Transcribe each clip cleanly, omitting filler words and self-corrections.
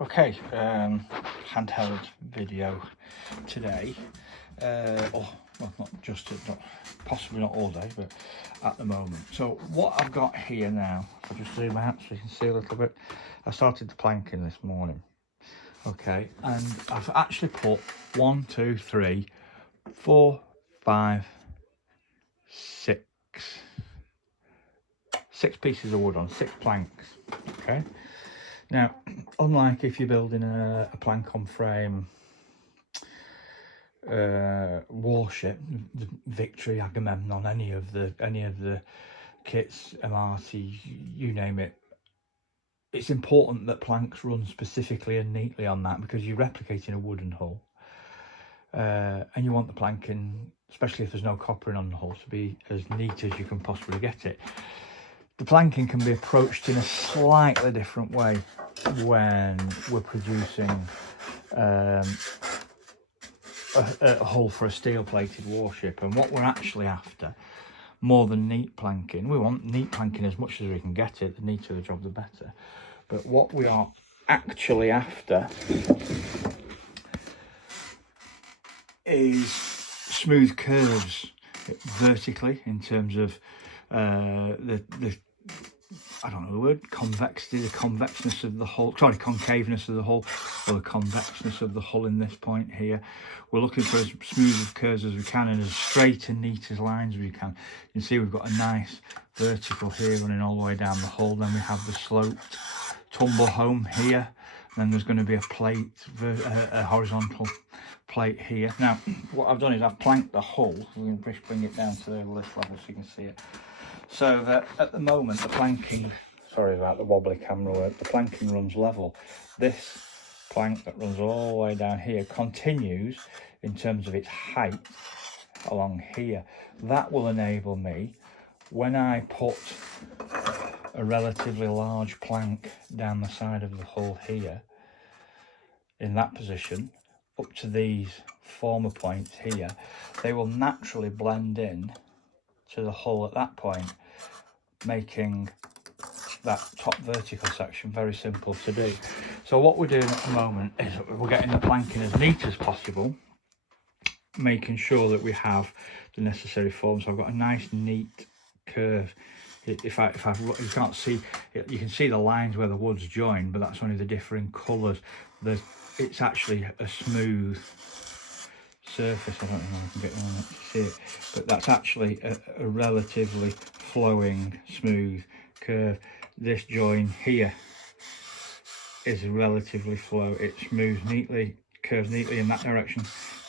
Okay, handheld video today. Well, not just, possibly not all day, but at the moment. So what I've got here now, I'll just zoom out so you can see a little bit. I started the planking this morning. Okay, and I've actually put 1, 2, 3, 4, 5, 6 pieces of wood on 6 planks. Okay. Now, unlike if you're building a plank on frame warship, the Victory, Agamemnon, any of the kits, MRT, you name it, it's important that planks run specifically and neatly on that, because you're replicating a wooden hull, and you want the planking, especially if there's no coppering on the hull, to be as neat as you can possibly get it. The planking can be approached in a slightly different way when we're producing a hull for a steel-plated warship. And what we're actually after, more than neat planking, we want neat planking as much as we can get it. The neater the job, the better. But what we are actually after is smooth curves vertically, in terms of the I don't know the word, convexity, the convexness of the hull, sorry, concaveness of the hull, or the convexness of the hull in this point here. We're looking for as smooth of curves as we can and as straight and neat as lines as we can. You can see we've got a nice vertical here running all the way down the hull. Then we have the sloped tumble home here. And then there's going to be a plate, a horizontal plate here. Now, what I've done is I've planked the hull. I'm going to bring it down to this level so you can see it. So that at the moment the planking, sorry about the wobbly camera work, the planking runs level. This plank that runs all the way down here continues in terms of its height along here. That will enable me, when I put a relatively large plank down the side of the hull here, in that position, up to these former points here, they will naturally blend in to the hull at that point, making that top vertical section very simple to do. So what we're doing at the moment is we're getting the planking as neat as possible, making sure that we have the necessary form. So I've got a nice neat curve. If you can't see, you can see the lines where the wood's joined, but that's only the differing colours. It's actually a smooth surface. I don't know if I can get on it to see it, but that's actually a relatively flowing, smooth curve. This join here is relatively flow. It moves neatly, curves neatly in that direction,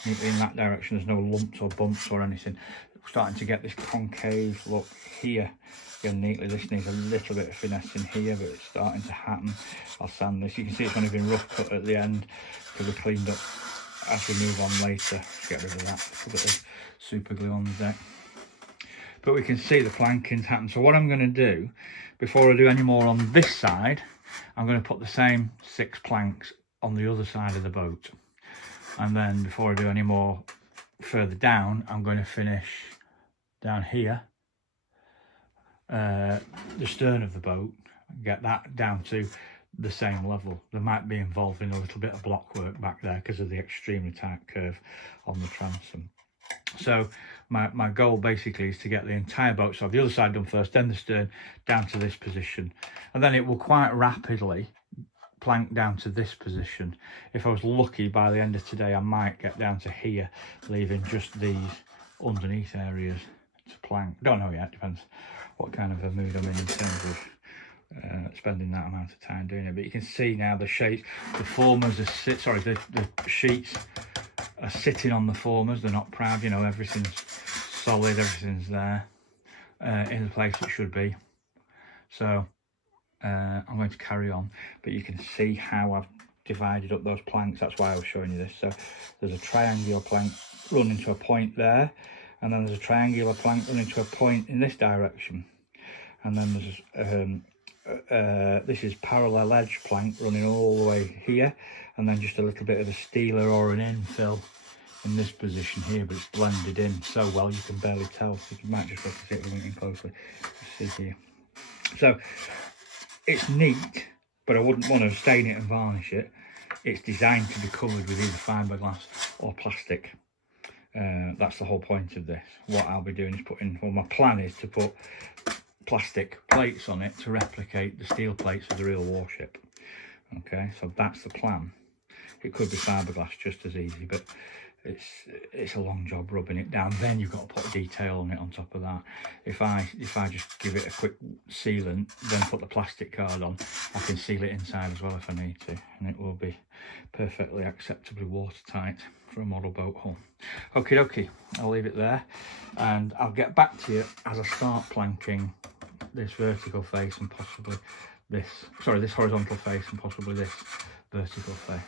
neatly in that direction. There's no lumps or bumps or anything. We're starting to get this concave look here. Again, neatly. This needs a little bit of finessing here, but it's starting to happen. I'll sand this. You can see it's only been rough cut at the end, because we cleaned up as we move on later. Let's get rid of that. A bit of super glue on the deck. But we can see the planking's happen. So what I'm going to do, before I do any more on this side, I'm going to put the same 6 planks on the other side of the boat. And then before I do any more further down, I'm going to finish down here, the stern of the boat, and get that down to the same level. There might be involved in a little bit of block work back there because of the extremely tight curve on the transom. So my goal basically is to get the entire boat, so the other side done first, then the stern, down to this position, and then it will quite rapidly plank down to this position. If I was lucky, by the end of today I might get down to here, leaving just these underneath areas to plank. Don't know yet, depends what kind of a mood I'm in terms of spending that amount of time doing it. But you can see now the shapes, the formers are the sheets are sitting on the formers. They're not proud, you know, everything's solid, everything's there in the place it should be. So I'm going to carry on, but you can see how I've divided up those planks. That's why I was showing you this. So there's a triangular plank running to a point there, and then there's a triangular plank running to a point in this direction, and then there's this is parallel edge plank running all the way here, and then just a little bit of a steeler or an infill in this position here, but it's blended in so well you can barely tell. So you might just have to see it in closely. See here. So it's neat, but I wouldn't want to stain it and varnish it. It's designed to be covered with either fiberglass or plastic. That's the whole point of this. What I'll be doing is putting, well, my plan is to put plastic plates on it to replicate the steel plates of the real warship. Okay, so that's the plan. It could be fiberglass just as easy, but it's a long job rubbing it down. Then you've got to put detail on it on top of that. If I just give it a quick sealant, then put the plastic card on, I can seal it inside as well if I need to, and it will be perfectly acceptably watertight for a model boat hull. Okie dokie, I'll leave it there, and I'll get back to you as I start planking this vertical face and possibly this, sorry, this horizontal face and possibly this vertical face.